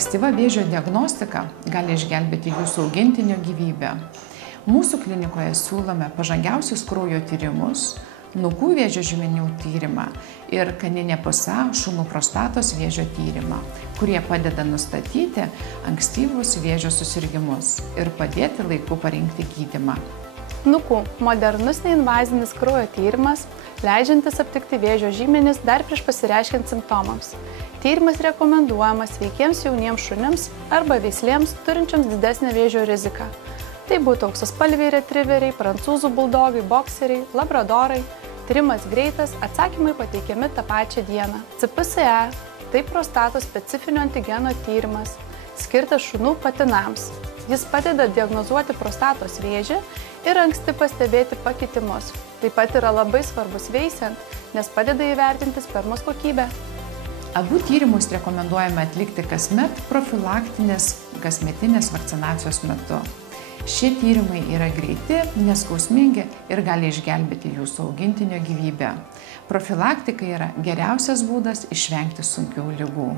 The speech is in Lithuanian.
Ankstyva vėžio diagnostika gali išgelbėti jūsų augintinio gyvybę. Mūsų klinikoje siūlome pažangiausius kraujo tyrimus, nukų vėžio žymenių tyrimą ir kaninė PSA šunų prostatos vėžio tyrimą, kurie padeda nustatyti ankstyvus vėžio susirgimus ir padėti laiku parinkti gydymą. Nukų modernus neinvazinis kraujo tyrimas, leidžiantis aptikti vėžio žymenis dar prieš pasireiškiant simptomams. Tyrimas rekomenduojamas sveikiems jauniems šunims arba veislėms turinčiams didesnę vėžio riziką. Tai būtų auksaspalviai retriveriai, prancūzų buldogai, bokseriai, labradorai. Tyrimas greitas, atsakymai pateikiami tą pačią dieną. CPSE – tai prostatos specifinio antigeno tyrimas, skirtas šunų patinams. Jis padeda diagnozuoti prostatos vėžį ir anksti pastebėti pakitimus. Taip pat yra labai svarbus veisiant, nes padeda įvertinti spermos kokybę. Abu tyrimus rekomenduojame atlikti kasmet profilaktinės kasmetinės vakcinacijos metu. Šie tyrimai yra greiti, neskausmingi ir gali išgelbėti jūsų augintinio gyvybę. Profilaktika yra geriausias būdas išvengti sunkių ligų.